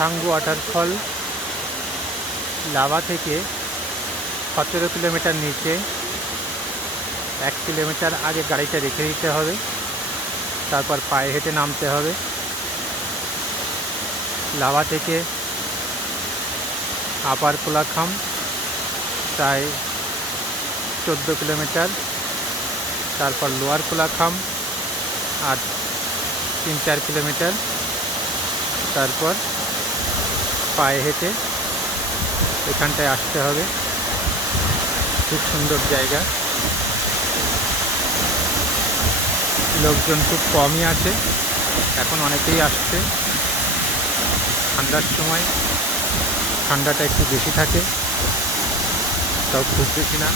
Sangu waterfall lava থেকে 17 kilometre নিচে। 1 kilometre আগে গাড়িটা রেখে দিতে হবে, তারপর পায়ে হেঁটে নামতে হবে। লাভা থেকে আপার কোলাখাম প্রায় 14 কিলোমিটার, তারপর লোয়ার কোলাখাম আর 3-4 কিলোমিটার, তারপর পায়ে হেঁটে এখানটায় আসতে হবে। খুব সুন্দর জায়গা, লোকজন খুব কমই আছে, এখন অনেকেই আসছে। ঠান্ডার সময় ঠান্ডাটা একটু বেশি থাকে, তাও খুব বেশি না।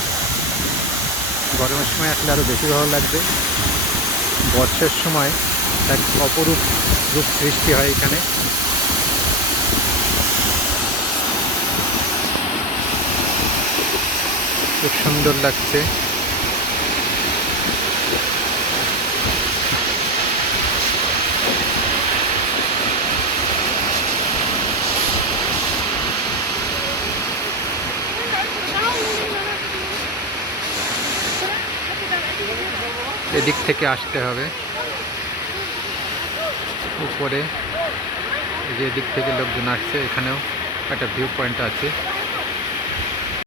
গরমের সময় আসলে আরও বেশি ভালো লাগবে। বর্ষার সময় এক অপরূপ রূপ সৃষ্টি হয় এখানে। খুব সুন্দর লাগছে। এদিক থেকে আসতে হবে উপরে, এই যে এদিক থেকে লোকজন আসছে। এখানেও একটা ভিউ পয়েন্ট আছে।